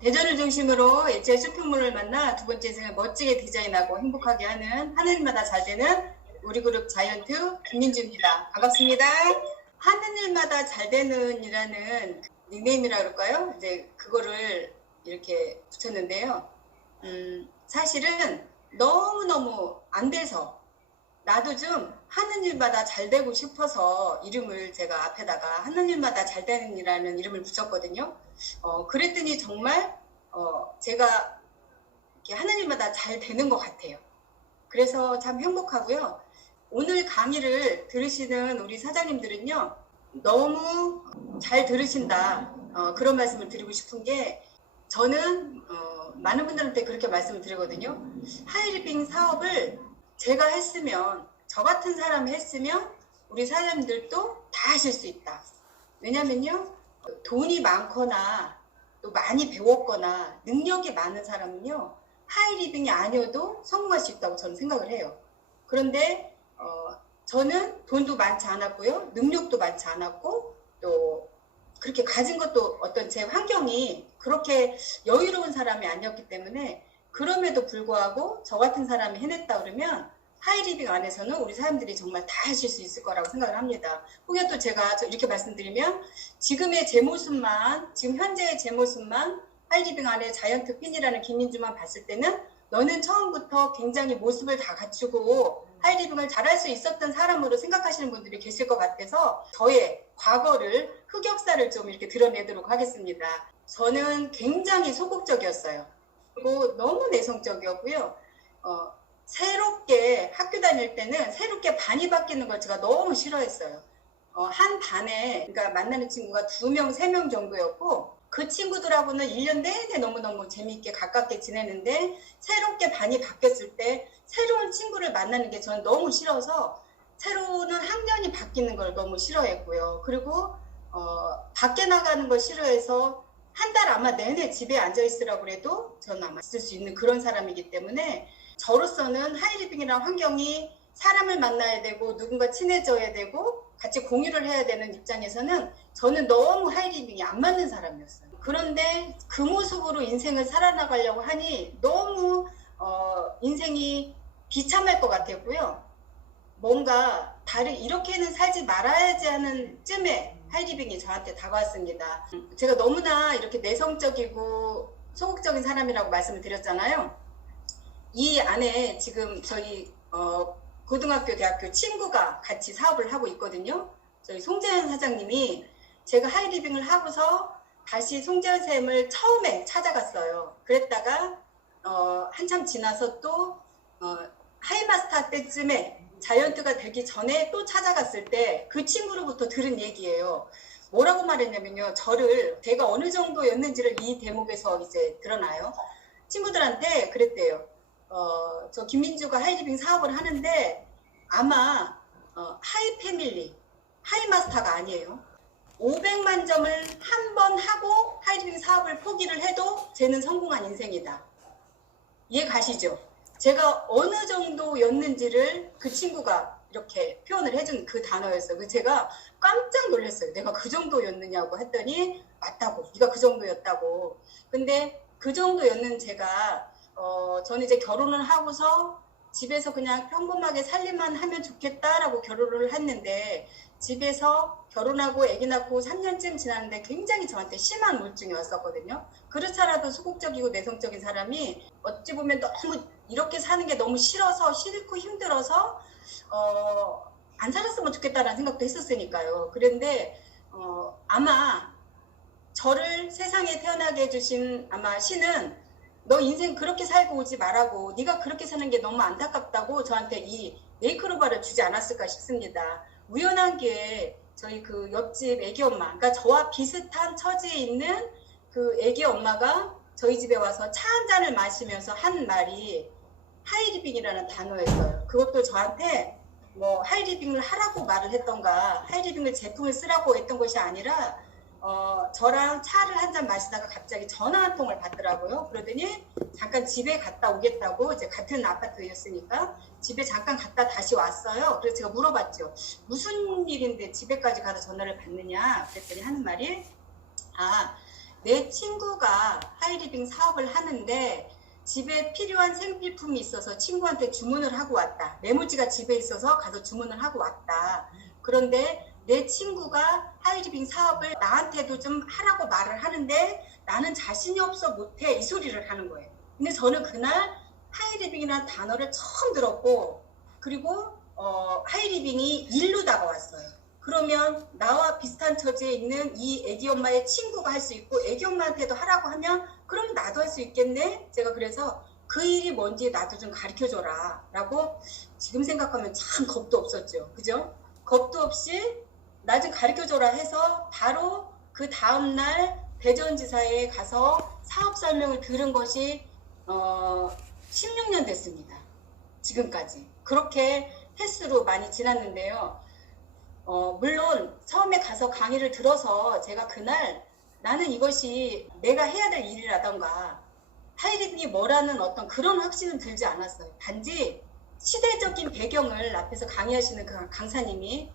대전을 중심으로 제 쇼핑몰을 만나 두 번째 인생을 멋지게 디자인하고 행복하게 하는 하늘마다 잘 되는 우리 그룹 자이언트 김민주입니다. 반갑습니다. 하는 일마다 잘 되는 이라는 닉네임이라 그럴까요? 이제 그거를 이렇게 붙였는데요. 사실은 너무너무 안 돼서 나도 좀 하는 일마다 잘 되고 싶어서 이름을 제가 앞에다가 하는 일마다 잘 되는 이라는 이름을 붙였거든요. 그랬더니 정말 제가 이렇게 하는 일마다 잘 되는 것 같아요. 그래서 참 행복하고요. 오늘 강의를 들으시는 우리 사장님들은요, 너무 잘 들으신다. 그런 말씀을 드리고 싶은 게, 저는 많은 분들한테 그렇게 말씀을 드리거든요. 하이리빙 사업을 제가 했으면, 저 같은 사람이 했으면 우리 사장님들도 다 하실 수 있다. 왜냐면요, 돈이 많거나 또 많이 배웠거나 능력이 많은 사람은요, 하이리빙이 아니어도 성공할 수 있다고 저는 생각을 해요. 그런데 저는 돈도 많지 않았고요, 능력도 많지 않았고, 또 그렇게 가진 것도 어떤 제 환경이 그렇게 여유로운 사람이 아니었기 때문에, 그럼에도 불구하고 저 같은 사람이 해냈다 그러면 하이리빙 안에서는 우리 사람들이 정말 다 하실 수 있을 거라고 생각을 합니다. 혹여 또 제가 이렇게 말씀드리면, 지금의 제 모습만, 지금 현재의 제 모습만 하이리빙 안에 자이언트 핀이라는 김민주만 봤을 때는, 너는 처음부터 굉장히 모습을 다 갖추고 하이리빙을 잘할 수 있었던 사람으로 생각하시는 분들이 계실 것 같아서, 저의 과거를, 흑역사를 좀 이렇게 드러내도록 하겠습니다. 저는 굉장히 소극적이었어요. 그리고 너무 내성적이었고요. 새롭게 학교 다닐 때는 새롭게 반이 바뀌는 걸 제가 너무 싫어했어요. 한 반에, 그러니까 만나는 친구가 2명, 3명 정도였고, 그 친구들하고는 1년 내내 너무너무 재미있게 가깝게 지내는데, 새롭게 반이 바뀌었을 때 새로운 친구를 만나는 게 저는 너무 싫어서, 새로운 학년이 바뀌는 걸 너무 싫어했고요. 그리고 밖에 나가는 걸 싫어해서 한 달 아마 내내 집에 앉아있으라고 해도 저는 아마 있을 수 있는 그런 사람이기 때문에, 저로서는 하이리빙이라는 환경이 사람을 만나야 되고 누군가 친해져야 되고 같이 공유를 해야 되는 입장에서는 저는 너무 하이리빙이 안 맞는 사람이었어요. 그런데 그 모습으로 인생을 살아나가려고 하니 너무 인생이 비참할 것 같았고요. 뭔가 이렇게는 살지 말아야지 하는 쯤에 하이리빙이 저한테 다가왔습니다. 제가 너무나 이렇게 내성적이고 소극적인 사람이라고 말씀을 드렸잖아요. 이 안에 지금 저희 고등학교, 대학교 친구가 같이 사업을 하고 있거든요. 저희 송재현 사장님이, 제가 하이리빙을 하고서 다시 송재현 쌤을 처음에 찾아갔어요. 그랬다가 한참 지나서 또 하이마스터 때쯤에, 자이언트가 되기 전에 또 찾아갔을 때 그 친구로부터 들은 얘기예요. 뭐라고 말했냐면요, 제가 어느 정도였는지를 이 대목에서 이제 드러나요. 친구들한테 그랬대요. 저 김민주가 하이리빙 사업을 하는데 아마 하이 패밀리, 하이마스터가 아니에요. 500만 점을 한 번 하고 하이리빙 사업을 포기를 해도 쟤는 성공한 인생이다. 이해 가시죠? 제가 어느 정도였는지를 그 친구가 이렇게 표현을 해준 그 단어였어요. 그래서 제가 깜짝 놀랐어요. 내가 그 정도였느냐고 했더니, 맞다고, 네가 그 정도였다고. 근데 그 정도였는 제가 저는 이제 결혼을 하고서 집에서 그냥 평범하게 살림만 하면 좋겠다라고 결혼을 했는데, 집에서 결혼하고 아기 낳고 3년쯤 지났는데 굉장히 저한테 심한 우울증이 왔었거든요. 그렇잖아도 소극적이고 내성적인 사람이 어찌 보면 너무 이렇게 사는 게 너무 싫고 힘들어서 안 살았으면 좋겠다라는 생각도 했었으니까요. 그런데 아마 저를 세상에 태어나게 해주신 아마 신은, 너 인생 그렇게 살고 오지 말라고, 네가 그렇게 사는 게 너무 안타깝다고 저한테 이 메이크오버를 주지 않았을까 싶습니다. 우연한 기회에 저희 그 옆집 애기 엄마, 그러니까 저와 비슷한 처지에 있는 그 애기 엄마가 저희 집에 와서 차 한 잔을 마시면서 한 말이 하이리빙이라는 단어였어요. 그것도 저한테 뭐 하이리빙을 하라고 말을 했던가, 하이리빙을 제품을 쓰라고 했던 것이 아니라, 저랑 차를 한 잔 마시다가 갑자기 전화 한 통을 받더라고요. 그러더니 잠깐 집에 갔다 오겠다고, 이제 같은 아파트였으니까 집에 잠깐 갔다 다시 왔어요. 그래서 제가 물어봤죠. 무슨 일인데 집에까지 가서 전화를 받느냐? 그랬더니 하는 말이, 내 친구가 하이리빙 사업을 하는데 집에 필요한 생필품이 있어서 친구한테 주문을 하고 왔다. 메모지가 집에 있어서 가서 주문을 하고 왔다. 그런데 내 친구가 하이리빙 사업을 나한테도 좀 하라고 말을 하는데 나는 자신이 없어 못해, 이 소리를 하는 거예요. 근데 저는 그날 하이리빙이라는 단어를 처음 들었고, 그리고 하이리빙이 일로 다가왔어요. 그러면 나와 비슷한 처지에 있는 이 애기 엄마의 친구가 할 수 있고 애기 엄마한테도 하라고 하면 그럼 나도 할 수 있겠네? 제가 그래서 그 일이 뭔지 나도 좀 가르쳐줘라 라고 지금 생각하면 참 겁도 없었죠. 그죠? 겁도 없이 나 좀 가르쳐줘라 해서 바로 그 다음날 대전지사에 가서 사업 설명을 들은 것이 16년 됐습니다. 지금까지. 그렇게 횟수로 많이 지났는데요. 물론 처음에 가서 강의를 들어서 제가 그날 나는 이것이 내가 해야 될 일이라던가 하이리빙이 뭐라는 어떤 그런 확신은 들지 않았어요. 단지 시대적인 배경을 앞에서 강의하시는 그 강사님이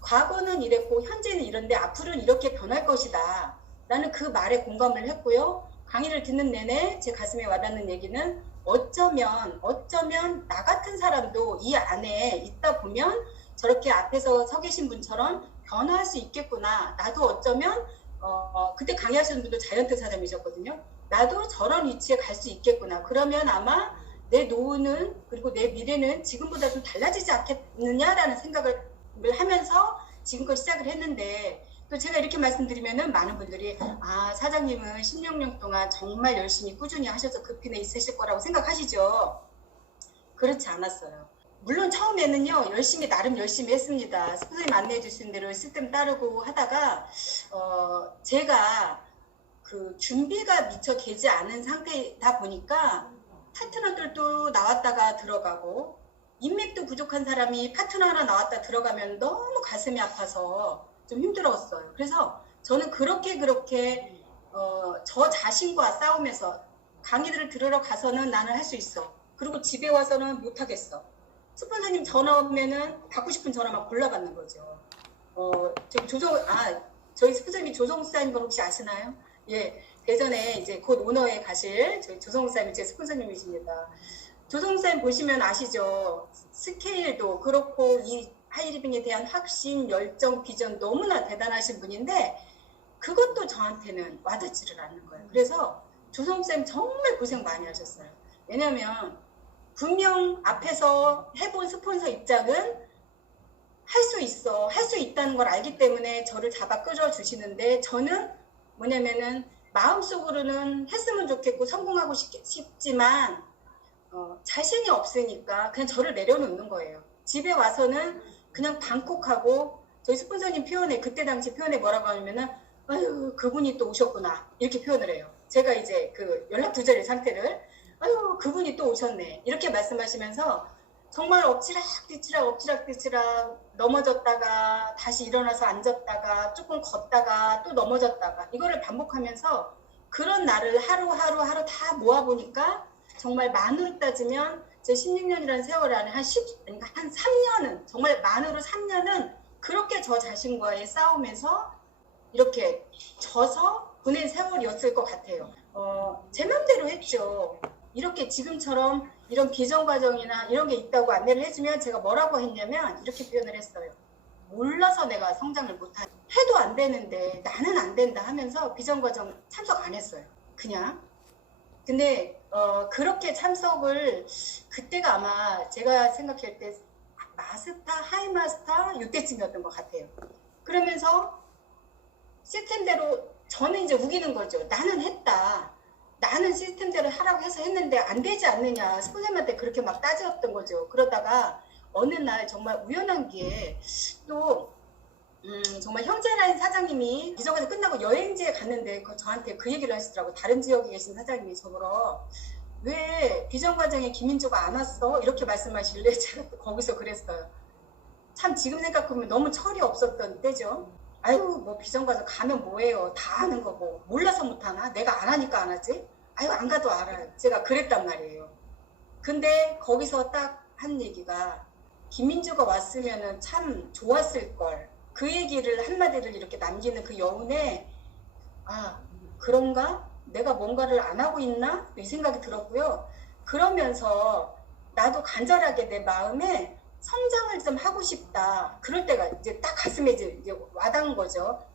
과거는 이랬고 현재는 이런데 앞으로는 이렇게 변할 것이다. 나는 그 말에 공감을 했고요. 강의를 듣는 내내 제 가슴에 와닿는 얘기는 어쩌면 나 같은 사람도 이 안에 있다 보면 저렇게 앞에서 서 계신 분처럼 변화할 수 있겠구나. 나도 어쩌면 그때 강의하시는 분도 자이언트 사장이셨거든요. 나도 저런 위치에 갈 수 있겠구나. 그러면 아마 내 노후는 그리고 내 미래는 지금보다 좀 달라지지 않겠느냐라는 생각을 하면서 지금껏 시작을 했는데 또 제가 이렇게 말씀드리면은 많은 분들이 사장님은 16년 동안 정말 열심히 꾸준히 하셔서 그 핀에 있으실 거라고 생각하시죠. 그렇지 않았어요. 물론 처음에는요 나름 열심히 했습니다. 선생님 안내해 주신 대로 시스템 따르고 하다가 제가 그 준비가 미처 되지 않은 상태다 보니까 파트너들도 나왔다가 들어가고 인맥도 부족한 사람이 파트너 하나 나왔다 들어가면 너무 가슴이 아파서 좀 힘들었어요. 그래서 저는 그렇게 저 자신과 싸우면서 강의들을 들으러 가서는 나는 할 수 있어. 그리고 집에 와서는 못하겠어. 스폰서님 전화 오면은 받고 싶은 전화만 골라받는 거죠. 저희 스폰서님이 조성우 사장님 걸 혹시 아시나요? 예, 대전에 이제 곧 오너에 가실 저희 조성우 사장님이 제 스폰서님이십니다. 조성우 사장님 보시면 아시죠? 스케일도 그렇고 이 하이리빙에 대한 확신, 열정, 비전 너무나 대단하신 분인데 그것도 저한테는 와닿지를 않는 거예요. 그래서 조성우 쌤 정말 고생 많이 하셨어요. 왜냐면 분명 앞에서 해본 스폰서 입장은 할 수 있다는 걸 알기 때문에 저를 잡아 끌어주시는데 저는 뭐냐면은 마음속으로는 했으면 좋겠고 성공하고 싶지만 자신이 없으니까 그냥 저를 내려놓는 거예요. 집에 와서는 그냥 방콕하고 저희 스폰서님 표현에 그때 당시 표현에 뭐라고 하냐면은 아유 그분이 또 오셨구나 이렇게 표현을 해요. 제가 이제 그 연락 두절의 상태를 아유 그분이 또 오셨네 이렇게 말씀하시면서 정말 엎치락 넘어졌다가 다시 일어나서 앉았다가 조금 걷다가 또 넘어졌다가 이거를 반복하면서 그런 날을 하루 다 모아보니까 정말 만으로 따지면 제 16년이라는 세월 안에 한 3년은 정말 만으로 3년은 그렇게 저 자신과의 싸움에서 이렇게 져서 보낸 세월이었을 것 같아요. 제 맘대로 했죠. 이렇게 지금처럼 이런 비전 과정이나 이런 게 있다고 안내를 해주면 제가 뭐라고 했냐면 이렇게 표현을 했어요. 몰라서 내가 성장을 못하니 해도 안 되는데 나는 안 된다 하면서 비전 과정 참석 안 했어요. 그냥. 근데 그렇게 참석을 그때가 아마 제가 생각할 때 마스터, 하이마스터 이때쯤이었던 것 같아요. 그러면서 시스템대로 저는 이제 우기는 거죠. 나는 했다. 나는 시스템대로 하라고 해서 했는데 안 되지 않느냐. 스폰서님한테 그렇게 막 따졌던 거죠. 그러다가 어느 날 정말 우연한 기회에 또 정말 형제라인 사장님이 비전과정 끝나고 여행지에 갔는데 저한테 그 얘기를 하시더라고요. 다른 지역에 계신 사장님이 저보러 왜 비전과정에 김민주가 안 왔어? 이렇게 말씀하실래? 제가 거기서 그랬어요. 참 지금 생각하면 너무 철이 없었던 때죠. 아유 뭐 비전과정 가면 뭐해요. 다 아는 거고 몰라서 못하나? 내가 안 하니까 안 하지? 아유 안 가도 알아요. 제가 그랬단 말이에요. 근데 거기서 딱 한 얘기가 김민주가 왔으면 참 좋았을 걸. 그 얘기를 한마디를 이렇게 남기는 그 여운에 그런가? 내가 뭔가를 안 하고 있나? 이 생각이 들었고요. 그러면서 나도 간절하게 내 마음에 성장을 좀 하고 싶다. 그럴 때가 이제 딱 가슴에 이제 와닿은 거죠.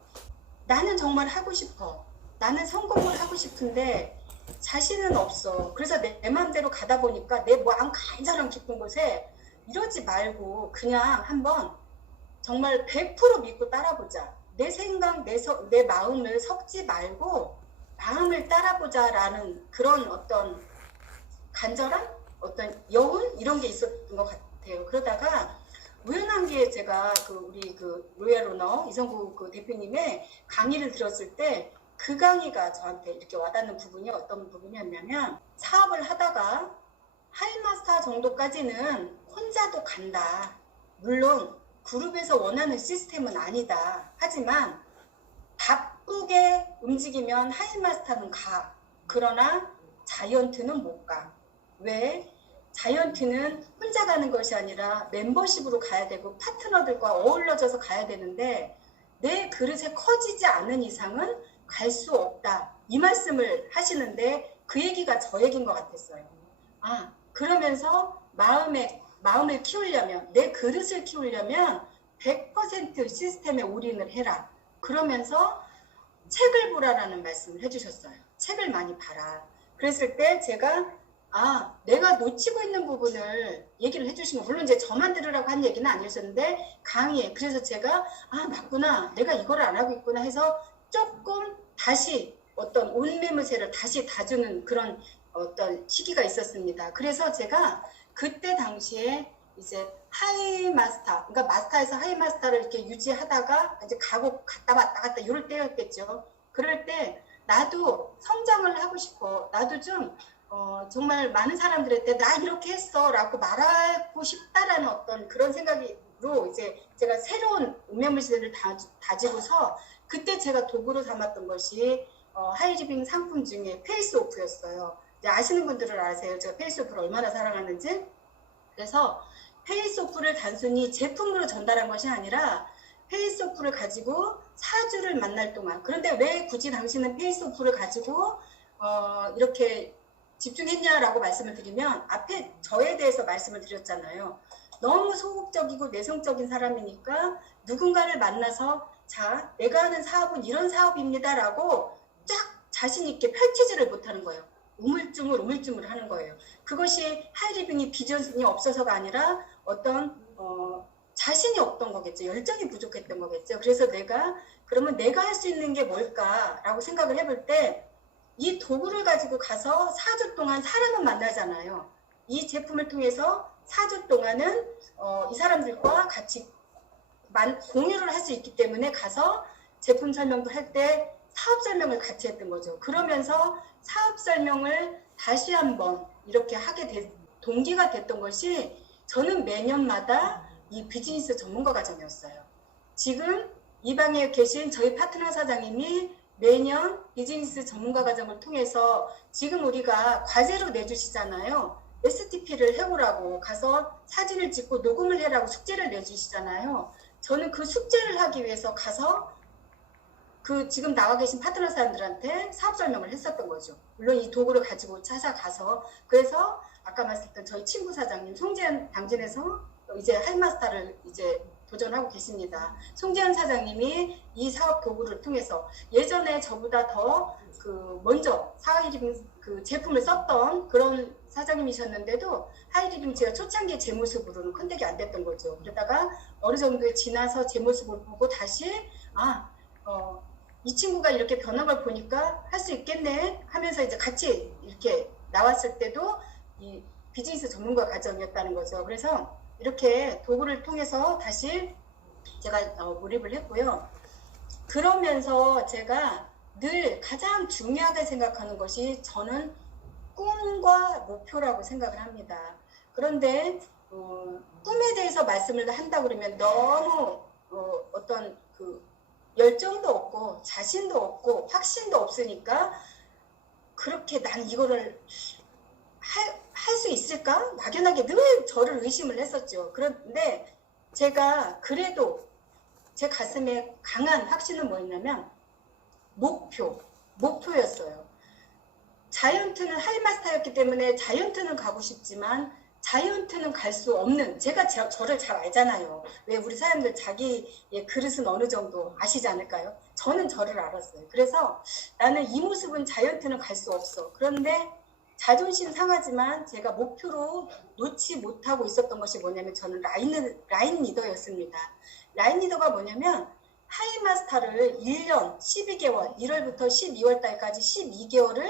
나는 정말 하고 싶어. 나는 성공을 하고 싶은데 자신은 없어. 그래서 내 마음대로 가다 보니까 내 마음 간절한 깊은 곳에 이러지 말고 그냥 한번 정말 100% 믿고 따라보자. 내 생각, 내 마음을 섞지 말고 마음을 따라보자라는 그런 어떤 간절한 어떤 여운 이런 게 있었던 것 같아요. 그러다가 우연한 게 제가 우리 로얄 오너 이성구 대표님의 강의를 들었을 때 그 강의가 저한테 이렇게 와닿는 부분이 어떤 부분이었냐면, 사업을 하다가 하이마스터 정도까지는 혼자도 간다. 물론 그룹에서 원하는 시스템은 아니다. 하지만 바쁘게 움직이면 하이마스터는 가. 그러나 자이언트는 못 가. 왜? 자이언트는 혼자 가는 것이 아니라 멤버십으로 가야 되고 파트너들과 어우러져서 가야 되는데 내 그릇에 커지지 않은 이상은 갈 수 없다. 이 말씀을 하시는데 그 얘기가 저 얘기인 것 같았어요. 그러면서 마음을 키우려면, 내 그릇을 키우려면 100% 시스템에 올인을 해라. 그러면서 책을 보라라는 말씀을 해주셨어요. 책을 많이 봐라. 그랬을 때 제가 내가 놓치고 있는 부분을 얘기를 해주신 거, 물론 이제 저만 들으라고 한 얘기는 아니었었는데 강의에, 그래서 제가 맞구나, 내가 이걸 안 하고 있구나 해서 조금 다시 어떤 온매무새를 다시 다주는 그런 어떤 시기가 있었습니다. 그래서 제가 그때 당시에 이제 하이마스터, 그러니까 마스터에서 하이마스터를 이렇게 유지하다가 이제 갔다 왔다 이럴 때였겠죠. 그럴 때 나도 성장을 하고 싶어. 나도 좀 정말 많은 사람들한테 나 이렇게 했어 라고 말하고 싶다라는 어떤 그런 생각으로 이제 제가 새로운 운명물질을 다지고서 그때 제가 도구로 삼았던 것이 하이리빙 상품 중에 페이스오프였어요. 아시는 분들은 아세요. 제가 페이스오프를 얼마나 사랑하는지. 그래서 페이스오프를 단순히 제품으로 전달한 것이 아니라 페이스오프를 가지고 4주를 만날 동안, 그런데 왜 굳이 당신은 페이스오프를 가지고 이렇게 집중했냐라고 말씀을 드리면, 앞에 저에 대해서 말씀을 드렸잖아요. 너무 소극적이고 내성적인 사람이니까 누군가를 만나서 자, 내가 하는 사업은 이런 사업입니다 라고 쫙 자신 있게 펼치지를 못하는 거예요. 우물쭈물 하는 거예요. 그것이 하이리빙이 비전이 없어서가 아니라 어떤 자신이 없던 거겠죠. 열정이 부족했던 거겠죠. 그래서 그러면 내가 할 수 있는 게 뭘까라고 생각을 해볼 때 이 도구를 가지고 가서 4주 동안 사람을 만나잖아요. 이 제품을 통해서 4주 동안은 이 사람들과 같이 공유를 할 수 있기 때문에 가서 제품 설명도 할 때 사업 설명을 같이 했던 거죠. 그러면서 사업 설명을 다시 한번 이렇게 하게 동기가 됐던 것이, 저는 매년마다 이 비즈니스 전문가 과정이었어요. 지금 이 방에 계신 저희 파트너 사장님이 매년 비즈니스 전문가 과정을 통해서 지금 우리가 과제로 내주시잖아요. STP를 해오라고, 가서 사진을 찍고 녹음을 해라고 숙제를 내주시잖아요. 저는 그 숙제를 하기 위해서 가서 지금 나와 계신 파트너 사람들한테 사업 설명을 했었던 거죠. 물론 이 도구를 가지고 찾아가서. 그래서 아까 말씀드렸던 저희 친구 사장님 송재현 당진에서 이제 하이마스터를 이제 도전하고 계십니다. 송재현 사장님이 이 사업 도구를 통해서 예전에 저보다 더 먼저 하이리빙 제품을 썼던 그런 사장님이셨는데도 하이리빙 제가 초창기에 제 모습으로는 컨택이 안 됐던 거죠. 그러다가 어느 정도에 지나서 제 모습을 보고 다시 이 친구가 이렇게 변한 걸 보니까 할 수 있겠네 하면서 이제 같이 이렇게 나왔을 때도 이 비즈니스 전문가 과정이었다는 거죠. 그래서 이렇게 도구를 통해서 다시 제가 몰입을 했고요. 그러면서 제가 늘 가장 중요하게 생각하는 것이, 저는 꿈과 목표라고 생각을 합니다. 그런데 꿈에 대해서 말씀을 한다고 그러면 너무 어떤 열정도 없고 자신도 없고 확신도 없으니까 그렇게 난 이거를 할 수 있을까? 막연하게 늘 저를 의심을 했었죠. 그런데 제가 그래도 제 가슴에 강한 확신은 뭐였냐면 목표 목표였어요. 자이언트는 하이마스터였기 때문에 자이언트는 가고 싶지만 자이언트는 갈 수 없는, 제가 저를 잘 알잖아요. 왜 우리 사람들 자기의 그릇은 어느 정도 아시지 않을까요? 저는 저를 알았어요. 그래서 나는 이 모습은 자이언트는 갈 수 없어. 그런데 자존심 상하지만 제가 목표로 놓지 못하고 있었던 것이 뭐냐면 저는 라인 리더였습니다. 라인 리더가 뭐냐면 하이마스터를 1년 12개월 1월부터 12월 달까지 12개월을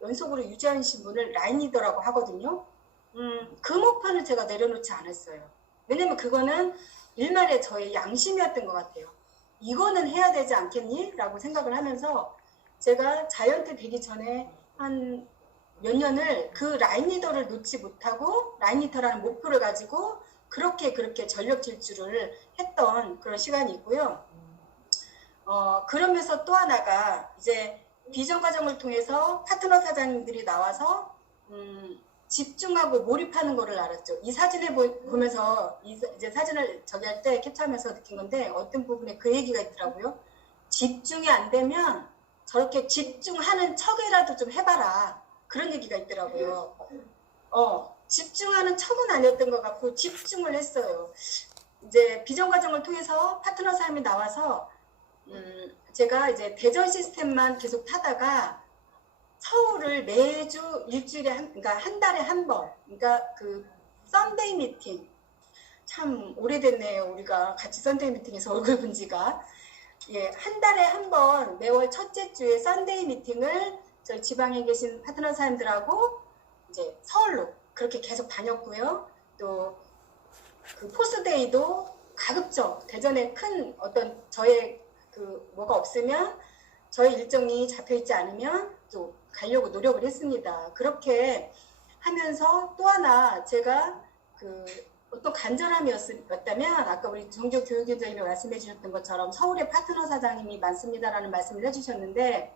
연속으로 유지하신 분을 라인 리더라고 하거든요. 그 목표는 제가 내려놓지 않았어요. 왜냐면 그거는 일말의 저의 양심이었던 것 같아요. 이거는 해야 되지 않겠니? 라고 생각을 하면서 제가 자이언트 되기 전에 한 몇 년을 그 라인 리더를 놓지 못하고 라인 리더라는 목표를 가지고 그렇게 전력 질주를 했던 그런 시간이 있고요. 그러면서 또 하나가 이제 비전 과정을 통해서 파트너 사장님들이 나와서 집중하고 몰입하는 거를 알았죠. 이 사진을 보면서 이제 사진을 저기 할 때 캡처하면서 느낀 건데 어떤 부분에 그 얘기가 있더라고요. 집중이 안 되면 저렇게 집중하는 척이라도 좀 해봐라. 그런 얘기가 있더라고요. 집중하는 척은 아니었던 것 같고 집중을 했어요. 이제 비전 과정을 통해서 파트너 사람이 나와서 제가 이제 대전 시스템만 계속 타다가 서울을 매주 일주일에 그러니까 한 달에 한 번, 그러니까 그 썬데이 미팅, 참 오래됐네요. 우리가 같이 썬데이 미팅에서 얼굴 본 지가. 예, 한 달에 한 번 매월 첫째 주에 썬데이 미팅을 저희 지방에 계신 파트너 사람들하고 이제 서울로 그렇게 계속 다녔고요. 또 그 포스데이도 가급적 대전에 큰 어떤 저의 그 뭐가 없으면 저희 일정이 잡혀 있지 않으면 또 가려고 노력을 했습니다. 그렇게 하면서 또 하나 제가 그 어떤 간절함이었다면 아까 우리 정교 교육위원장님이 말씀해 주셨던 것처럼 서울에 파트너 사장님이 많습니다라는 말씀을 해주셨는데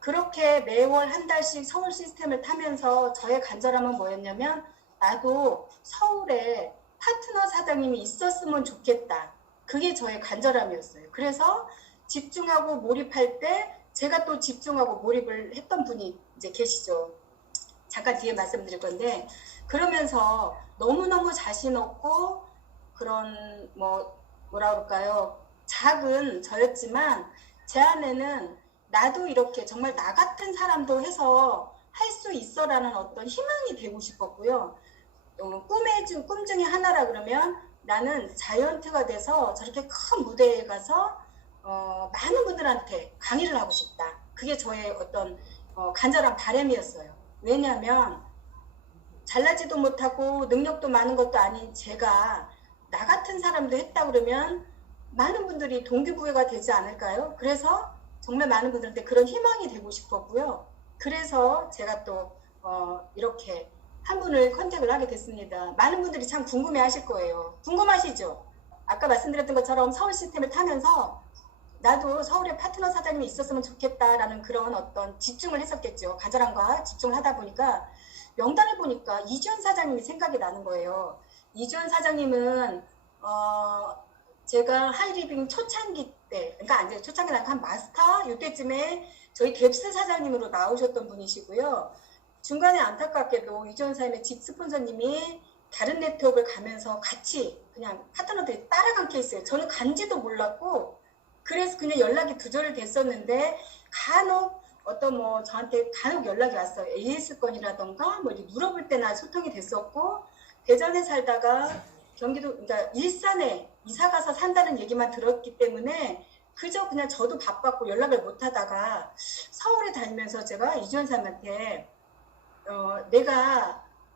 그렇게 매월 한 달씩 서울 시스템을 타면서 저의 간절함은 뭐였냐면 나도 서울에 파트너 사장님이 있었으면 좋겠다. 그게 저의 간절함이었어요. 그래서 집중하고 몰입할 때 제가 또 집중하고 몰입을 했던 분이 이제 계시죠. 잠깐 뒤에 말씀드릴 건데 그러면서 너무너무 자신 없고 그런 뭐라 그럴까요? 작은 저였지만 제 안에는 나도 이렇게 정말 나 같은 사람도 해서 할 수 있어라는 어떤 희망이 되고 싶었고요. 꿈 중에 하나라 그러면 나는 자이언트가 돼서 저렇게 큰 무대에 가서 많은 분들한테 강의를 하고 싶다. 그게 저의 어떤 간절한 바람이었어요. 왜냐하면 잘나지도 못하고 능력도 많은 것도 아닌 제가 나 같은 사람도 했다 그러면 많은 분들이 동기부여가 되지 않을까요? 그래서 정말 많은 분들한테 그런 희망이 되고 싶었고요. 그래서 제가 또 이렇게 한 분을 컨택을 하게 됐습니다. 많은 분들이 참 궁금해 하실 거예요. 궁금하시죠? 아까 말씀드렸던 것처럼 서울 시스템을 타면서 나도 서울에 파트너 사장님이 있었으면 좋겠다라는 그런 어떤 집중을 했었겠죠. 간절함과 집중을 하다 보니까 명단을 보니까 이주연 사장님이 생각이 나는 거예요. 이주연 사장님은 제가 하이리빙 초창기 때, 그러니까 아니죠. 초창기는 한 마스터 이때쯤에 저희 뎁스 사장님으로 나오셨던 분이시고요. 중간에 안타깝게도 이주연 사장님의 집 스폰서님이 다른 네트워크를 가면서 같이 그냥 파트너들이 따라간 케이스예요. 저는 간지도 몰랐고 그래서 그냥 연락이 두절됐었는데 간혹 어떤 저한테 간혹 연락이 왔어요. AS 건이라던가 물어볼 때나 소통이 됐었고 대전에 살다가 경기도 그러니까 일산에 이사 가서 산다는 얘기만 들었기 때문에 그저 그냥 저도 바빴고 연락을 못 하다가 서울에 다니면서 제가 이주연 사람한테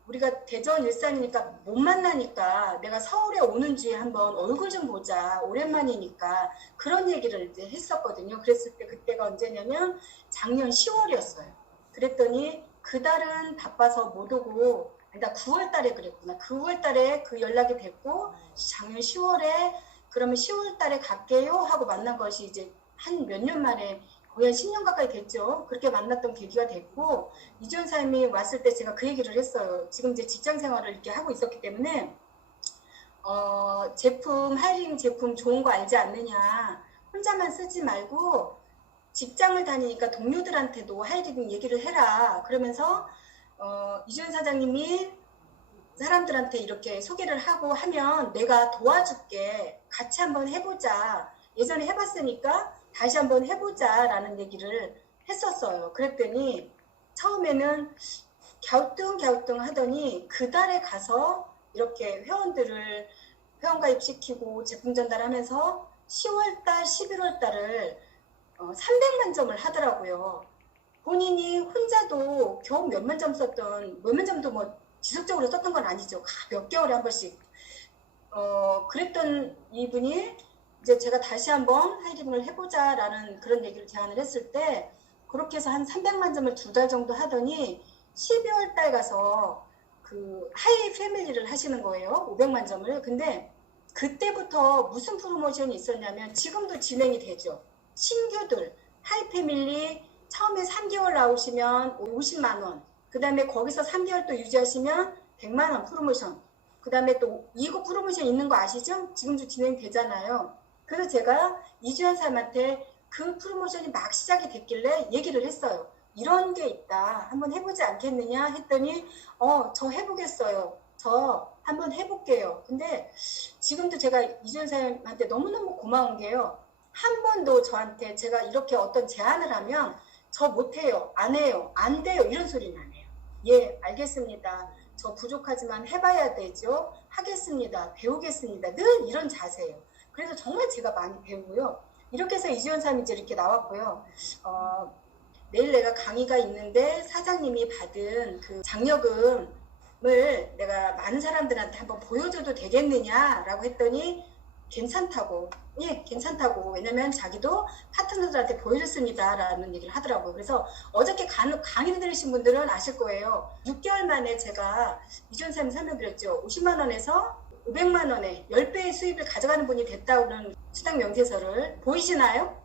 우리가 대전 일산이니까 못 만나니까 내가 서울에 오는 주에 한번 얼굴 좀 보자. 오랜만이니까 그런 얘기를 이제 했었거든요. 그랬을 때 그때가 언제냐면 작년 10월이었어요. 그랬더니 그달은 바빠서 못 오고 나 9월 달에 그랬구나. 9월 달에 그 연락이 됐고 작년 10월에 그러면 10월 달에 갈게요 하고 만난 것이 이제 한 몇 년 만에 거의 한 10년 가까이 됐죠. 그렇게 만났던 계기가 됐고 이주연 사님이 왔을 때 제가 그 얘기를 했어요. 지금 이제 직장 생활을 이렇게 하고 있었기 때문에 제품 하이링 제품 좋은 거 알지 않느냐. 혼자만 쓰지 말고 직장을 다니니까 동료들한테도 하이리빙 얘기를 해라. 그러면서 이주연 사장님이 사람들한테 이렇게 소개를 하고 하면 내가 도와줄게. 같이 한번 해보자. 예전에 해봤으니까 다시 한번 해보자라는 얘기를 했었어요. 그랬더니 처음에는 갸우뚱갸우뚱 하더니 그달에 가서 이렇게 회원가입 시키고 제품 전달하면서 10월달, 11월달을 300만 점을 하더라고요. 본인이 혼자도 겨우 몇만 점도 뭐 지속적으로 썼던 건 아니죠. 몇 개월에 한 번씩. 그랬던 이분이 이제 제가 다시 한번 하이리빙을 해보자라는 그런 얘기를 제안을 했을 때 그렇게 해서 한 300만 점을 2달 정도 하더니 12월 달 가서 그 하이 패밀리를 하시는 거예요. 500만 점을. 근데 그때부터 무슨 프로모션이 있었냐면 지금도 진행이 되죠. 신규들 하이 패밀리 처음에 3개월 나오시면 50만 원. 그 다음에 거기서 3개월 또 유지하시면 100만 원 프로모션. 그 다음에 또 이거 프로모션 있는 거 아시죠? 지금도 진행되잖아요. 그래서 제가 이주연 사람한테 그 프로모션이 막 시작이 됐길래 얘기를 했어요. 이런 게 있다. 한번 해보지 않겠느냐 했더니 저 해보겠어요. 저 한번 해볼게요. 근데 지금도 제가 이주연 사람한테 너무너무 고마운 게요. 한 번도 저한테 제가 이렇게 어떤 제안을 하면 저 못해요. 안 해요. 안 돼요. 이런 소리는 안 해요. 예, 알겠습니다. 저 부족하지만 해봐야 되죠. 하겠습니다. 배우겠습니다. 늘 이런 자세예요. 그래서 정말 제가 많이 배우고요. 이렇게 해서 이주연 사람이 이제 이렇게 나왔고요. 내일 내가 강의가 있는데 사장님이 받은 그 장려금을 내가 많은 사람들한테 한번 보여줘도 되겠느냐라고 했더니 괜찮다고. 예, 괜찮다고. 왜냐면 자기도 파트너들한테 보여줬습니다 라는 얘기를 하더라고요. 그래서 어저께 강의 들으신 분들은 아실 거예요. 6개월 만에 제가 이주연 사람이 설명드렸죠. 50만 원에서 500만 원에 10배의 수입을 가져가는 분이 됐다는 수당 명세서를 보이시나요?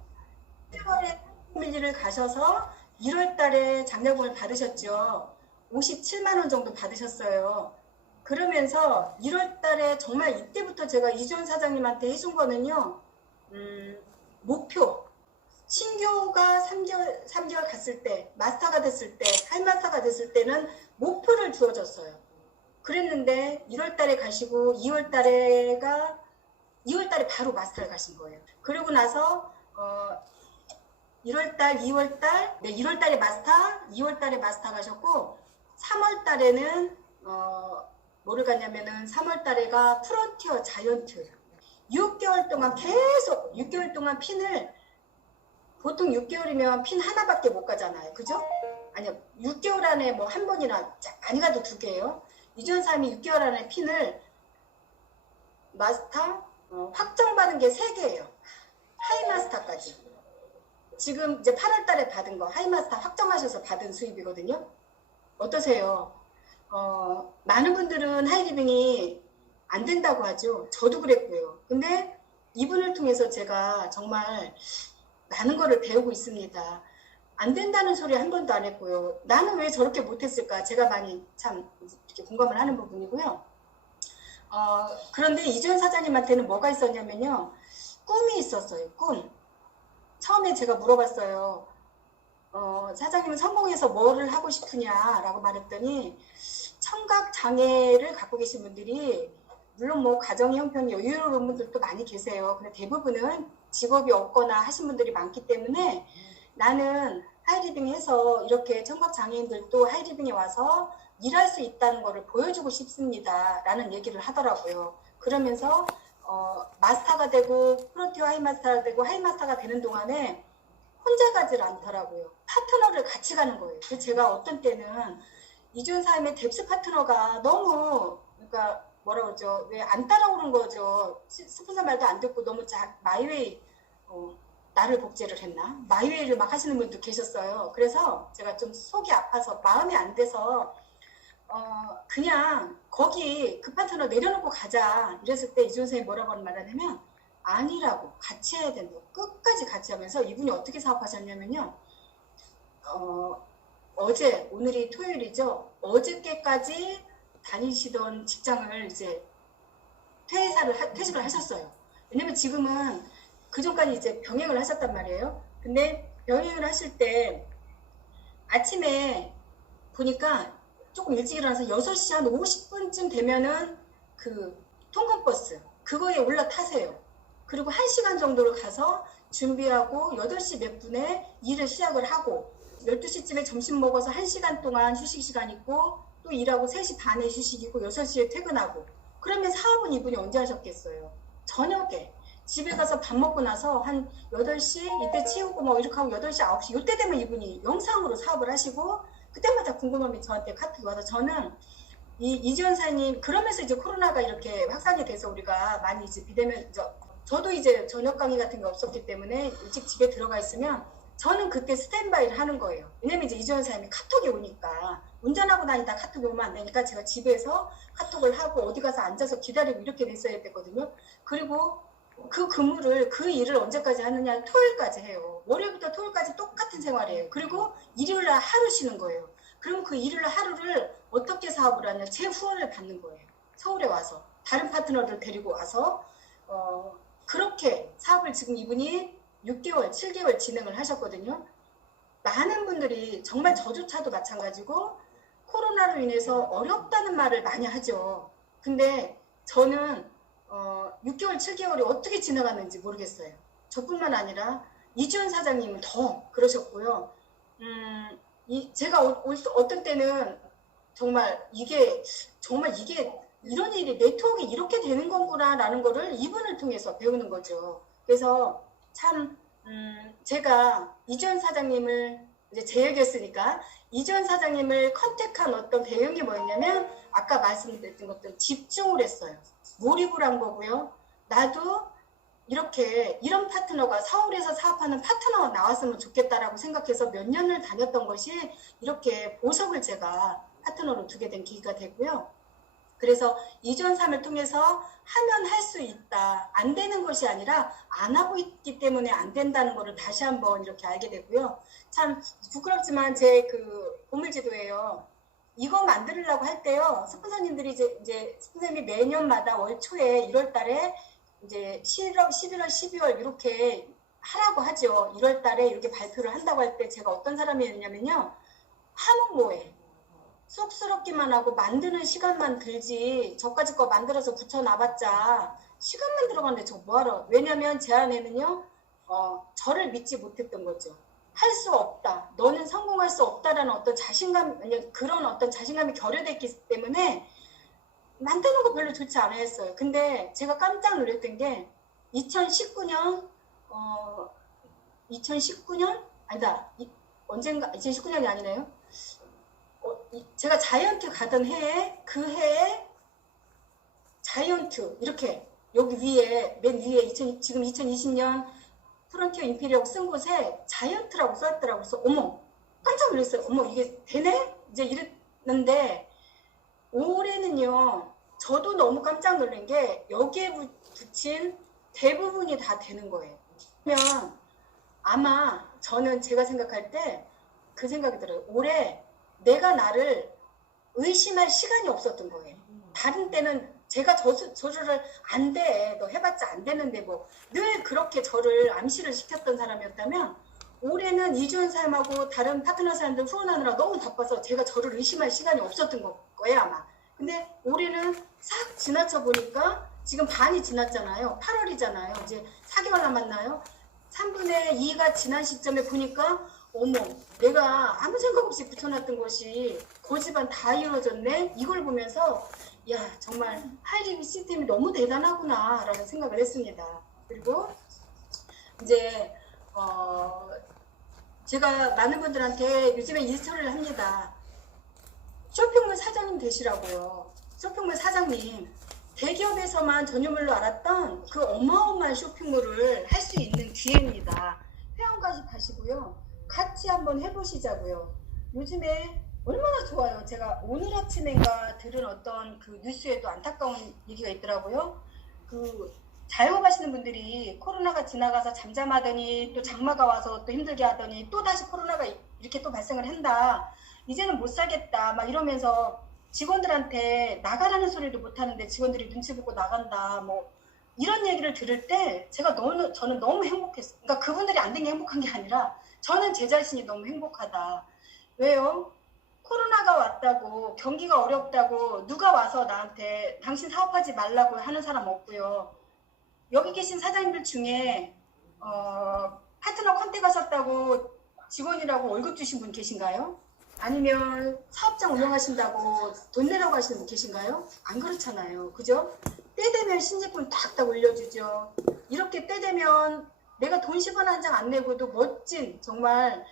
10월에 패밀리를 가셔서 1월 달에 장려금을 받으셨죠. 57만 원 정도 받으셨어요. 그러면서 1월 달에 정말 이때부터 제가 이주연 사장님한테 해준 거는요. 목표. 신규가 3개월 갔을 때, 마스터가 됐을 때, 하이마스터가 됐을 때는 목표를 주어졌어요. 그랬는데 1월 달에 가시고 2월 달에 바로 마스터를 가신 거예요. 그러고 나서 1월 달, 2월 달, 네, 1월 달에 마스터, 2월 달에 마스터 가셨고 3월 달에는 뭐를 갔냐면은 3월 달에가 프론티어 자이언트. 6개월 동안 계속 6개월 동안 핀을 보통 6개월이면 핀 하나밖에 못 가잖아요. 그죠? 아니요. 6개월 안에 뭐 한 번이나 많이 가도 2개예요. 이주연 사람이 6개월 안에 핀을 마스터 확정받은 게 3개예요. 하이마스터까지. 지금 이제 8월 달에 받은 거 하이마스터 확정하셔서 받은 수입이거든요. 어떠세요? 많은 분들은 하이리빙이 안 된다고 하죠. 저도 그랬고요. 근데 이분을 통해서 제가 정말 많은 거를 배우고 있습니다. 안 된다는 소리 한 번도 안 했고요. 나는 왜 저렇게 못했을까? 제가 많이 참 이렇게 공감을 하는 부분이고요. 그런데 이주연 사장님한테는 뭐가 있었냐면요. 꿈이 있었어요. 꿈. 처음에 제가 물어봤어요. 사장님은 성공해서 뭐를 하고 싶으냐라고 말했더니 청각 장애를 갖고 계신 분들이 물론 뭐 가정의 형편이 여유로운 분들도 많이 계세요. 근데 대부분은 직업이 없거나 하신 분들이 많기 때문에 나는 하이리빙 해서 이렇게 청각 장애인들도 하이리빙에 와서 일할 수 있다는 것을 보여주고 싶습니다 라는 얘기를 하더라고요. 그러면서 마스터가 되고 프론티어 하이마스터가 되고 하이마스터가 되는 동안에 혼자 가질 않더라고요. 파트너를 같이 가는 거예요. 그래서 제가 어떤 때는 이주연 사람의 뎁스 파트너가 너무 그러니까 뭐라 그러죠? 왜 안 따라오는 거죠? 스폰서 말도 안 듣고 너무 마이웨이 나를 복제를 했나? 마이웨이를 막 하시는 분도 계셨어요. 그래서 제가 좀 속이 아파서 마음이 안 돼서 그냥 거기 그 파트너 내려놓고 가자 이랬을 때 이주연 선생님이 뭐라고 말하냐면 아니라고 같이 해야 된다고 끝까지 같이 하면서 이분이 어떻게 사업하셨냐면요. 어제 오늘이 토요일이죠. 어저께까지 다니시던 직장을 이제 퇴직을 하셨어요. 왜냐면 지금은 그 전까지 이제 병행을 하셨단 말이에요. 근데 병행을 하실 때 아침에 보니까 조금 일찍 일어나서 6시 한 50분쯤 되면은 그 통근버스 그거에 올라타세요. 그리고 1시간 정도를 가서 준비하고 8시 몇 분에 일을 시작을 하고 12시쯤에 점심 먹어서 1시간 동안 휴식 시간 있고 또 일하고 3시 반에 휴식이고 6시에 퇴근하고 그러면 사업은 이분이 언제 하셨겠어요? 저녁에 집에 가서 밥 먹고 나서 한 8시 이때 치우고 뭐 이렇게 하고 8시 9시 이때 되면 이분이 영상으로 사업을 하시고 그때마다 궁금하면 저한테 카톡이 와서 저는 이지원사님 그러면서 이제 코로나가 이렇게 확산이 돼서 우리가 많이 이제 비대면 저도 이제 저녁 강의 같은 게 없었기 때문에 일찍 집에 들어가 있으면 저는 그때 스탠바이를 하는 거예요. 왜냐면 이제 이지원사님이 카톡이 오니까 운전하고 다니다 카톡이 오면 안 되니까 제가 집에서 카톡을 하고 어디 가서 앉아서 기다리고 이렇게 됐어야 됐거든요. 그리고 그 근무를 그 일을 언제까지 하느냐 토요일까지 해요. 월요일부터 토요일까지 똑같은 생활이에요. 그리고 일요일날 하루 쉬는 거예요. 그럼 그 일요일 하루를 어떻게 사업을 하냐 제 후원을 받는 거예요. 서울에 와서 다른 파트너들 데리고 와서 그렇게 사업을 지금 이분이 6개월 7개월 진행을 하셨거든요. 많은 분들이 정말 저조차도 마찬가지고 코로나로 인해서 어렵다는 말을 많이 하죠. 근데 저는 6개월, 7개월이 어떻게 지나갔는지 모르겠어요. 저뿐만 아니라 이지원 사장님은 더 그러셨고요. 제가 어떤 때는 정말 이게 이런 일이 네트워크가 이렇게 되는 거구나라는 거를 이분을 통해서 배우는 거죠. 그래서 참 제가 이지원 사장님을 이제 제 얘기였으니까 이지원 사장님을 컨택한 어떤 배경이 뭐였냐면 아까 말씀드렸던 것들 집중을 했어요. 몰입을 한 거고요. 나도 이런 파트너가 서울에서 사업하는 파트너가 나왔으면 좋겠다라고 생각해서 몇 년을 다녔던 것이 이렇게 보석을 제가 파트너로 두게 된 계기가 되고요. 그래서 이지원삼을 통해서 하면 할 수 있다. 안 되는 것이 아니라 안 하고 있기 때문에 안 된다는 것을 다시 한번 이렇게 알게 되고요. 참 부끄럽지만 제 그 보물지도예요. 이거 만들려고 할 때요. 스폰서님들이 이제 스폰서님이 매년마다 월 초에 1월 달에 이제 11월, 12월 이렇게 하라고 하죠. 1월 달에 이렇게 발표를 한다고 할 때 제가 어떤 사람이었냐면요. 한옥모에 쑥스럽기만 하고 만드는 시간만 들지 저까지 거 만들어서 붙여놔봤자 시간만 들어가는데 저 뭐하러. 왜냐면 제 안에는요. 저를 믿지 못했던 거죠. 할 수 없다. 너는 성공할 수 없다라는 어떤 자신감, 그런 어떤 자신감이 결여됐기 때문에 만드는 거 별로 좋지 않아 했어요. 근데 제가 깜짝 놀랐던 게 2019년 아니다. 언젠가 2019년이 아니네요. 제가 자이언트 가던 해에 그 해에 자이언트 이렇게 여기 위에 맨 위에 지금 2020년 프론티어 임페리라고 쓴 곳에 자이언트라고 써있더라고요. 그래서 어머 깜짝 놀랐어요. 어머 이게 되네? 이제 이랬는데 올해는요. 저도 너무 깜짝 놀란 게 여기에 붙인 대부분이 다 되는 거예요. 그러면 아마 저는 제가 생각할 때 그 생각이 들어요. 올해 내가 나를 의심할 시간이 없었던 거예요. 다른 때는 제가 저주를 안 돼. 너 해봤자 안 되는데 뭐 늘 그렇게 저를 암시를 시켰던 사람이었다면 올해는 이주연 사람하고 다른 파트너 사람들 후원하느라 너무 바빠서 제가 저를 의심할 시간이 없었던 거예요 아마. 근데 올해는 싹 지나쳐 보니까 지금 반이 지났잖아요. 8월이잖아요. 이제 4개월 남았나요? 3분의 2가 지난 시점에 보니까 어머 내가 아무 생각 없이 붙여놨던 것이 고집안 다 이루어졌네. 이걸 보면서 야 정말 하이링 시스템이 너무 대단하구나 라는 생각을 했습니다. 그리고 이제 제가 많은 분들한테 요즘에 인스톨을 합니다. 쇼핑몰 사장님 되시라고요. 쇼핑몰 사장님. 대기업에서만 전유물로 알았던 그 어마어마한 쇼핑몰을 할 수 있는 기회입니다. 회원가입 하시고요. 같이 한번 해보시자고요. 요즘에 얼마나 좋아요. 제가 오늘 아침인가 들은 어떤 그 뉴스에도 안타까운 얘기가 있더라고요. 그 자영업하시는 분들이 코로나가 지나가서 잠잠하더니 또 장마가 와서 또 힘들게 하더니 또 다시 코로나가 이렇게 또 발생을 한다. 이제는 못 살겠다. 막 이러면서 직원들한테 나가라는 소리도 못 하는데 직원들이 눈치 보고 나간다. 뭐 이런 얘기를 들을 때 저는 너무 행복했어요. 그러니까 그분들이 안 된 게 행복한 게 아니라 저는 제 자신이 너무 행복하다. 왜요? 코로나가 왔다고, 경기가 어렵다고 누가 와서 나한테 당신 사업하지 말라고 하는 사람 없고요. 여기 계신 사장님들 중에 파트너 컨택하셨다고 직원이라고 월급 주신 분 계신가요? 아니면 사업장 운영하신다고 돈 내라고 하시는 분 계신가요? 안 그렇잖아요. 그죠? 때 되면 신제품 탁탁 올려주죠. 이렇게 때 되면 내가 돈 10원 한 장 안 내고도 멋진 정말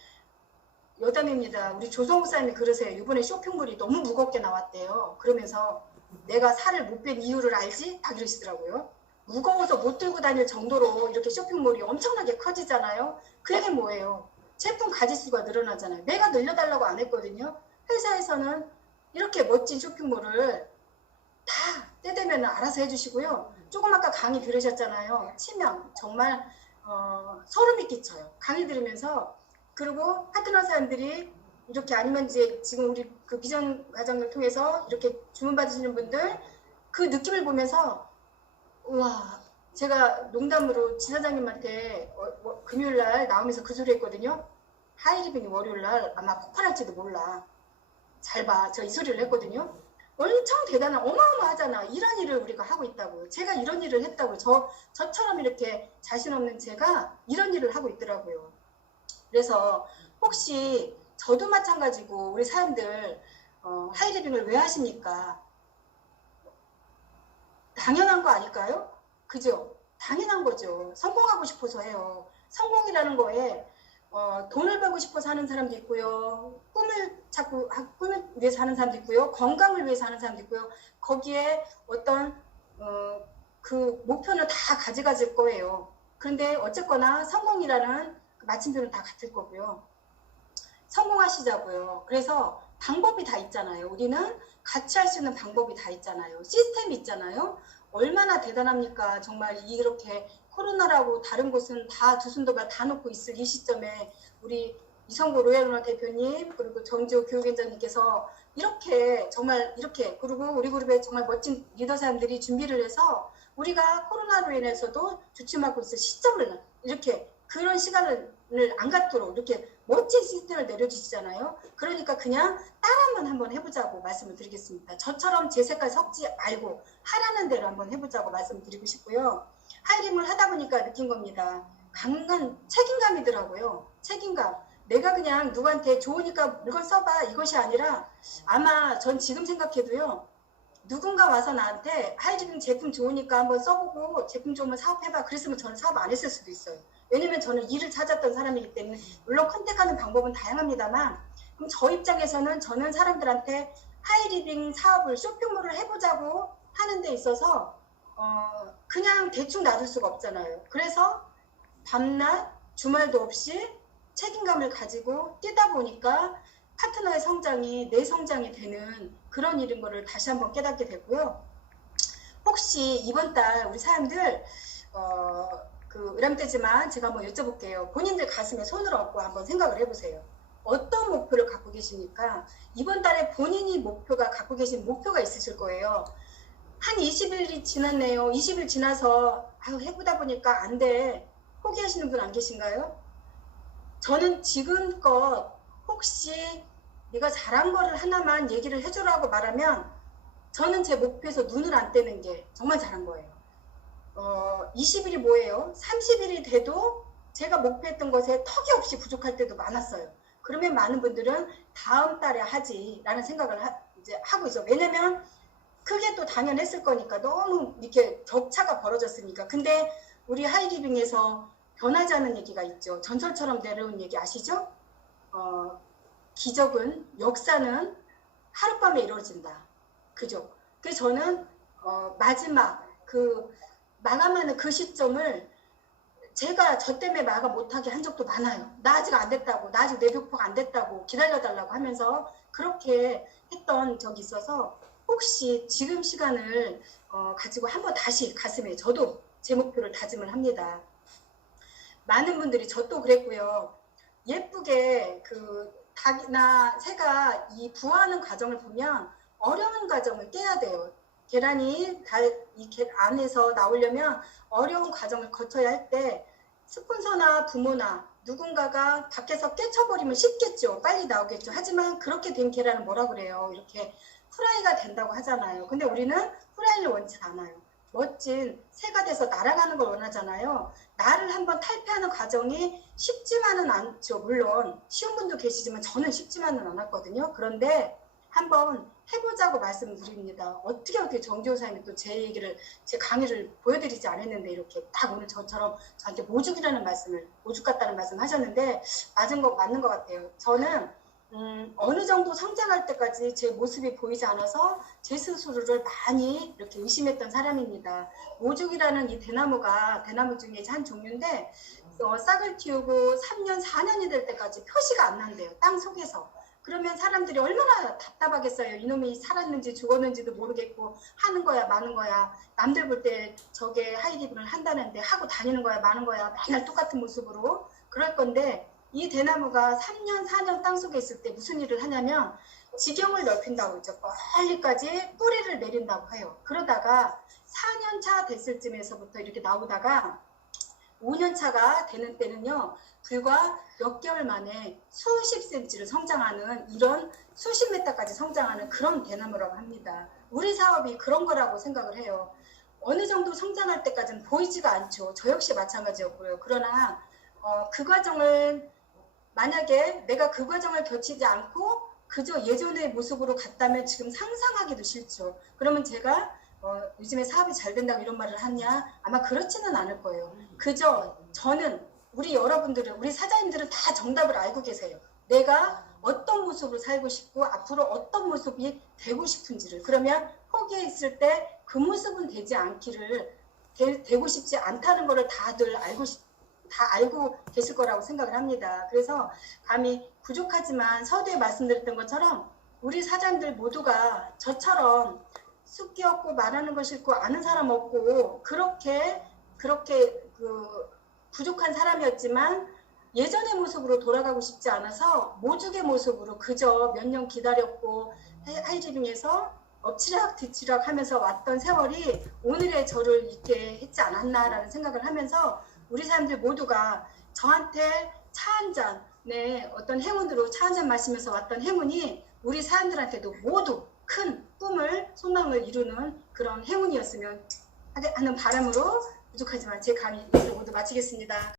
여담입니다. 우리 조성우 사장님이 그러세요. 이번에 쇼핑몰이 너무 무겁게 나왔대요. 그러면서 내가 살을 못 뺀 이유를 알지? 다 그러시더라고요. 무거워서 못 들고 다닐 정도로 이렇게 쇼핑몰이 엄청나게 커지잖아요. 그 얘기는 뭐예요? 제품 가짓수가 늘어나잖아요. 내가 늘려달라고 안 했거든요. 회사에서는 이렇게 멋진 쇼핑몰을 다 때 되면 알아서 해주시고요. 조금 아까 강의 들으셨잖아요. 치명 정말 소름이 끼쳐요. 강의 들으면서. 그리고 파트너 사람들이 이렇게 아니면 이제 지금 우리 그 비전 과정을 통해서 이렇게 주문 받으시는 분들 그 느낌을 보면서 우와, 제가 농담으로 지사장님한테 금요일 날 나오면서 그 소리 했거든요. 하이리빙이 월요일 날 아마 폭발할지도 몰라. 잘 봐. 저 이 소리를 했거든요. 엄청 대단한 어마어마하잖아. 이런 일을 우리가 하고 있다고요. 제가 이런 일을 했다고요. 저처럼 이렇게 자신 없는 제가 이런 일을 하고 있더라고요. 그래서 혹시 저도 마찬가지고 우리 사람들 하이리빙을 왜 하십니까? 당연한 거 아닐까요? 그죠? 당연한 거죠. 성공하고 싶어서 해요. 성공이라는 거에 돈을 벌고 싶어서 하는 사람도 있고요. 꿈을 위해서 하는 사람도 있고요. 건강을 위해서 하는 사람도 있고요. 거기에 어떤 그 목표는 다 가져가질 거예요. 그런데 어쨌거나 성공이라는 마침표는 다 같을 거고요. 성공하시자고요. 그래서 방법이 다 있잖아요. 우리는 같이 할 수 있는 방법이 다 있잖아요. 시스템이 있잖아요. 얼마나 대단합니까? 정말 이렇게 코로나라고 다른 곳은 다 두 손 다 놓고 있을 이 시점에 우리 이성구 로얄루나 대표님 그리고 정지호 교육위원장님께서 이렇게 정말 이렇게 그리고 우리 그룹의 정말 멋진 리더 사람들이 준비를 해서 우리가 코로나로 인해서도 주춤하고 있을 시점을 이렇게 그런 시간을 안 갖도록 이렇게 멋진 시스템을 내려주시잖아요. 그러니까 그냥 따라만 한번 해보자고 말씀을 드리겠습니다. 저처럼 제 색깔 섞지 말고 하라는 대로 한번 해보자고 말씀을 드리고 싶고요. 하이림을 하다 보니까 느낀 겁니다. 강한 책임감이더라고요. 책임감. 내가 그냥 누구한테 좋으니까 물건 써봐 이것이 아니라 아마 전 지금 생각해도요. 누군가 와서 나한테 하이리빙 제품 좋으니까 한번 써보고 제품 좋으면 사업해봐. 그랬으면 저는 사업 안 했을 수도 있어요. 왜냐면 저는 일을 찾았던 사람이기 때문에 물론 컨택하는 방법은 다양합니다만 그럼 저 입장에서는 저는 사람들한테 하이리빙 사업을 쇼핑몰을 해보자고 하는 데 있어서 그냥 대충 놔둘 수가 없잖아요. 그래서 밤낮 주말도 없이 책임감을 가지고 뛰다 보니까 파트너의 성장이 내 성장이 되는 그런 일인 거를 다시 한번 깨닫게 됐고요. 혹시 이번 달 우리 사람들 그 의람되지만 제가 한번 여쭤볼게요. 본인들 가슴에 손을 얹고 한번 생각을 해보세요. 어떤 목표를 갖고 계십니까? 이번 달에 본인이 갖고 계신 목표가 있으실 거예요. 한 20일이 지났네요. 20일 지나서 해보다 보니까 안 돼. 포기하시는 분 안 계신가요? 저는 지금껏 혹시 네가 잘한 거를 하나만 얘기를 해주라고 말하면 저는 제 목표에서 눈을 안 떼는 게 정말 잘한 거예요. 20일이 뭐예요? 30일이 돼도 제가 목표했던 것에 턱이 없이 부족할 때도 많았어요. 그러면 많은 분들은 다음 달에 하지라는 생각을 이제 하고 있어요. 왜냐면 그게 또 당연했을 거니까 너무 이렇게 격차가 벌어졌으니까. 근데 우리 하이리빙에서 변하지 않는 얘기가 있죠. 전설처럼 내려온 얘기 아시죠? 기적은 역사는 하룻밤에 이루어진다. 그죠? 그래서 저는 마지막 마감하는 그 시점을 제가 저 때문에 마감 못하게 한 적도 많아요. 나 아직 안 됐다고, 나 아직 내 목표가 안 됐다고 기다려달라고 하면서 그렇게 했던 적이 있어서 혹시 지금 시간을 가지고 한번 다시 가슴에 저도 제 목표를 다짐을 합니다. 많은 분들이 저 또 그랬고요. 예쁘게 닭이나 새가 이 부화하는 과정을 보면 어려운 과정을 깨야 돼요. 계란이 이 안에서 나오려면 어려운 과정을 거쳐야 할 때 스폰서나 부모나 누군가가 밖에서 깨쳐버리면 쉽겠죠. 빨리 나오겠죠. 하지만 그렇게 된 계란은 뭐라 그래요? 이렇게 후라이가 된다고 하잖아요. 근데 우리는 후라이를 원치 않아요. 멋진 새가 돼서 날아가는 걸 원하잖아요. 나를 한번 탈피하는 과정이 쉽지만은 않죠. 물론 쉬운 분도 계시지만 저는 쉽지만은 않았거든요. 그런데 한번 해보자고 말씀드립니다. 어떻게 정지호사님이 또 제 강의를 보여드리지 않았는데 이렇게 딱 오늘 저처럼 저한테 모죽 같다는 말씀 하셨는데 맞는 것 같아요. 저는 어느 정도 성장할 때까지 제 모습이 보이지 않아서 제 스스로를 많이 이렇게 의심했던 사람입니다. 모죽이라는 이 대나무 중에 한 종류인데 싹을 틔우고 3년, 4년이 될 때까지 표시가 안 난대요. 땅 속에서. 그러면 사람들이 얼마나 답답하겠어요. 이놈이 살았는지 죽었는지도 모르겠고 하는 거야 마는 거야. 남들 볼 때 저게 하이리브를 한다는데 하고 다니는 거야 마는 거야. 맨날 똑같은 모습으로. 그럴 건데 이 대나무가 3년, 4년 땅속에 있을 때 무슨 일을 하냐면 지경을 넓힌다고 했죠. 멀리까지 뿌리를 내린다고 해요. 그러다가 4년 차 됐을 쯤에서부터 이렇게 나오다가 5년 차가 되는 때는요. 불과 몇 개월 만에 수십 센치를 성장하는 이런 수십 메타까지 성장하는 그런 대나무라고 합니다. 우리 사업이 그런 거라고 생각을 해요. 어느 정도 성장할 때까지는 보이지가 않죠. 저 역시 마찬가지였고요. 그러나 그 과정을 만약에 내가 그 과정을 거치지 않고 그저 예전의 모습으로 갔다면 지금 상상하기도 싫죠. 그러면 제가 요즘에 사업이 잘 된다고 이런 말을 하냐? 아마 그렇지는 않을 거예요. 그저 저는 우리 사장님들은 다 정답을 알고 계세요. 내가 어떤 모습으로 살고 싶고 앞으로 어떤 모습이 되고 싶은지를. 그러면 포기했을 때 그 모습은 되고 싶지 않다는 것을 다 알고 계실 거라고 생각을 합니다. 그래서 감히 부족하지만 서두에 말씀드렸던 것처럼 우리 사장님들 모두가 저처럼 숫기 없고 말하는 거 싫고 아는 사람 없고 그렇게 부족한 사람이었지만 예전의 모습으로 돌아가고 싶지 않아서 모죽의 모습으로 그저 몇 년 기다렸고 하이리빙에서 엎치락 뒤치락 하면서 왔던 세월이 오늘의 저를 있게 했지 않았나라는 생각을 하면서 우리 사람들 모두가 저한테 차 한 잔, 어떤 행운으로 차 한 잔 마시면서 왔던 행운이 우리 사람들한테도 모두 큰 꿈을, 소망을 이루는 그런 행운이었으면 하는 바람으로 부족하지만 제 강의 모두 마치겠습니다.